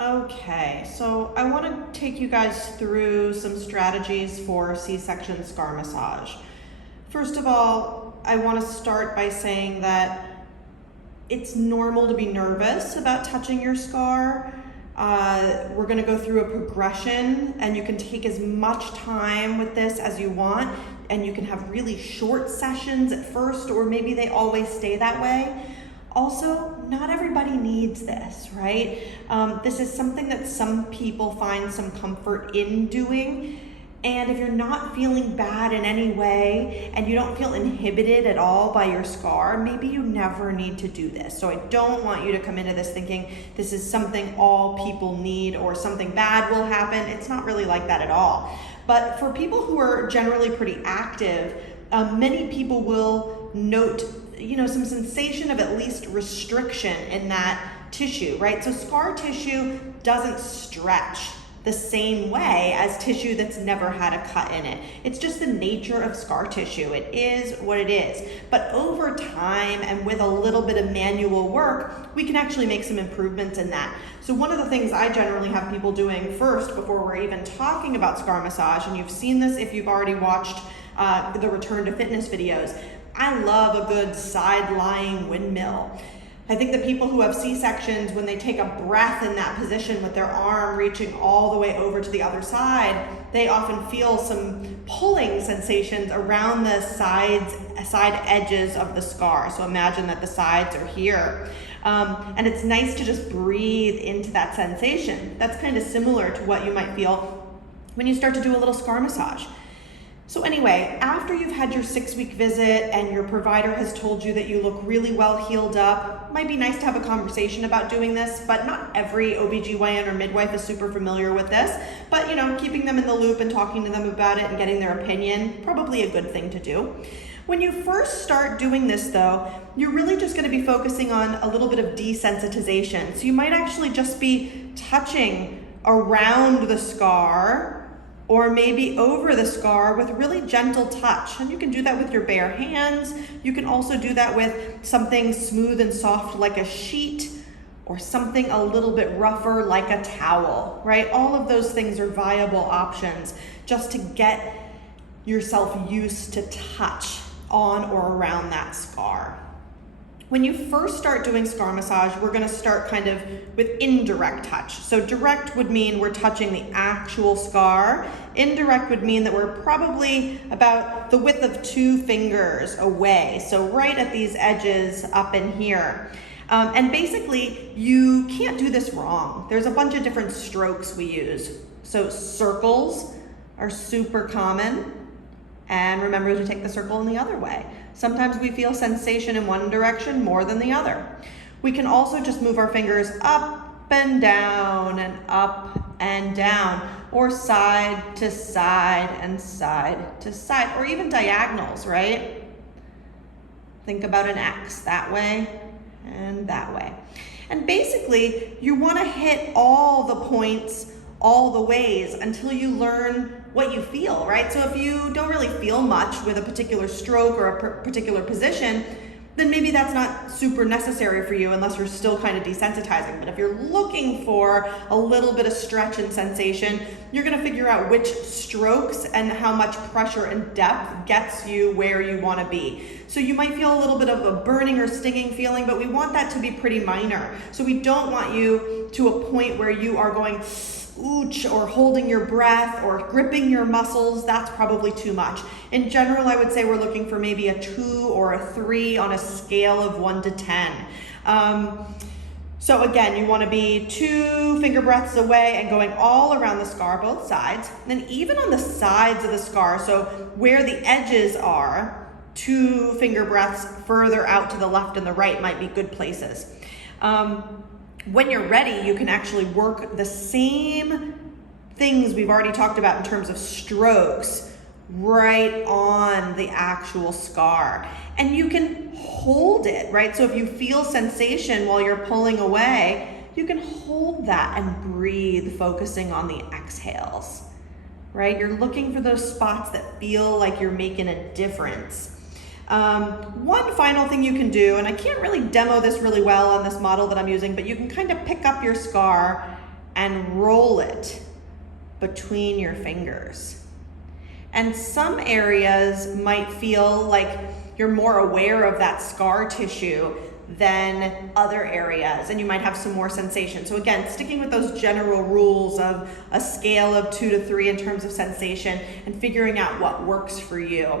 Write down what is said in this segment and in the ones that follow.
Okay, so I want to take you guys through some strategies for C-section scar massage. First of all, I want to start by saying that it's normal to be nervous about touching your scar. We're going to go through a progression, and you can take as much time with this as you want, and you can have really short sessions at first, or maybe they always stay that way. Also, not everybody needs this, right? This is something that some people find some comfort in doing. And if you're not feeling bad in any way and you don't feel inhibited at all by your scar, maybe you never need to do this. So I don't want you to come into this thinking this is something all people need or something bad will happen. It's not really like that at all. But for people who are generally pretty active, many people will note some sensation of at least restriction in that tissue, right? So scar tissue doesn't stretch the same way as tissue that's never had a cut in it. It's just the nature of scar tissue. It is what it is. But over time and with a little bit of manual work, we can actually make some improvements in that. So one of the things I generally have people doing first before we're even talking about scar massage, and you've seen this if you've already watched the Return to Fitness videos, I love a good side lying windmill. I think the people who have C-sections, when they take a breath in that position with their arm reaching all the way over to the other side, they often feel some pulling sensations around the side edges of the scar. So imagine that the sides are here. And it's nice to just breathe into that sensation. That's kind of similar to what you might feel when you start to do a little scar massage. So anyway, after you've had your 6-week visit and your provider has told you that you look really well healed up, it might be nice to have a conversation about doing this, but not every OBGYN or midwife is super familiar with this. But keeping them in the loop and talking to them about it and getting their opinion, probably a good thing to do. When you first start doing this though, you're really just going to be focusing on a little bit of desensitization. So you might actually just be touching around the scar or maybe over the scar with really gentle touch. And you can do that with your bare hands. You can also do that with something smooth and soft like a sheet, or something a little bit rougher like a towel, right? All of those things are viable options just to get yourself used to touch on or around that scar. When you first start doing scar massage, we're going to start kind of with indirect touch. So direct would mean we're touching the actual scar. Indirect would mean that we're probably about the width of 2 fingers away. So right at these edges up in here. And basically, you can't do this wrong. There's a bunch of different strokes we use. So circles are super common. And remember to take the circle in the other way. Sometimes we feel sensation in one direction more than the other. We can also just move our fingers up and down and up and down, or side to side and side to side, or even diagonals, right? Think about an X that way and that way. And basically, you want to hit all the points all the ways until you learn what you feel, right? So if you don't really feel much with a particular stroke or a particular position, then maybe that's not super necessary for you unless you're still kind of desensitizing. But if you're looking for a little bit of stretch and sensation, you're gonna figure out which strokes and how much pressure and depth gets you where you wanna be. So you might feel a little bit of a burning or stinging feeling, but we want that to be pretty minor. So we don't want you to a point where you are going ooch, or holding your breath, or gripping your muscles. That's probably too much. In general, I would say we're looking for maybe a 2 or a 3 on a scale of 1 to 10. So again, you want to be 2 finger breaths away and going all around the scar, both sides. And then even on the sides of the scar, so where the edges are, 2 finger breaths further out to the left and the right might be good places. When you're ready, you can actually work the same things we've already talked about in terms of strokes right on the actual scar. And you can hold it, right? So if you feel sensation while you're pulling away, you can hold that and breathe, focusing on the exhales, right? You're looking for those spots that feel like you're making a difference. One final thing you can do, and I can't really demo this really well on this model that I'm using, but you can kind of pick up your scar and roll it between your fingers. And some areas might feel like you're more aware of that scar tissue than other areas, and you might have some more sensation. So again, sticking with those general rules of a scale of 2 to 3 in terms of sensation and figuring out what works for you.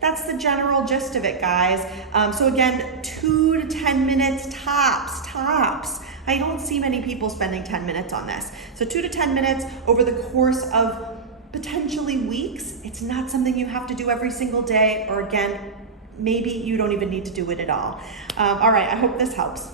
That's the general gist of it, guys. So again, 2 to 10 minutes tops. I don't see many people spending 10 minutes on this. So 2 to 10 minutes over the course of potentially weeks. It's not something you have to do every single day, or again, maybe you don't even need to do it at all. All right, I hope this helps.